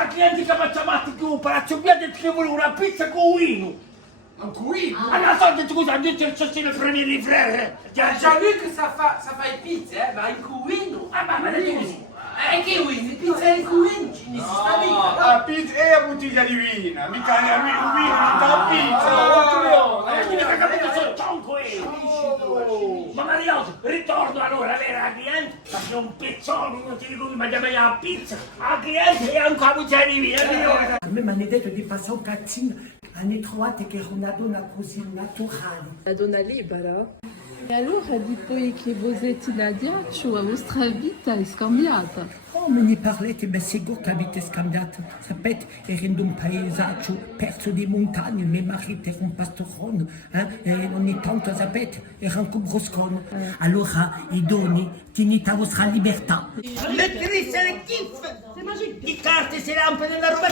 c'ha clienti che mi chiamati qui un palazzo via e che vuole una pizza con vino. Un cuino? Allora, scusa, ha detto il sostiene premier di frère. Jean-Luc, ça fait pizza, ma in cuino. Ah, ma è così. Che win? Pizza in cuino, ci si sta mica. La pizza e la bottiglia di vino, mica un vino da Ma Mariotto, ritorno allora a avere la cliente, perché un pezzone, non ti dico che mangiamo la pizza, al cliente e anche la bottiglia di vino. A me mi hanno detto di passare un cazzino, hanno trovato che era una donna così naturale. La donna libera. E allora, poi che voi siete in Adiaccio, la vostra vita è scambiata? Oh, me ne parlate, ma sicuro che avete scambiato. Sapete, ero in un paesaccio perso di montagne, mio marito era un pastorone, e ogni tanto, sapete, era anche un broscone. Allora, i doni, tenete la vostra libertà. Le trisse, le kiffe, i carte, le lampe della roba.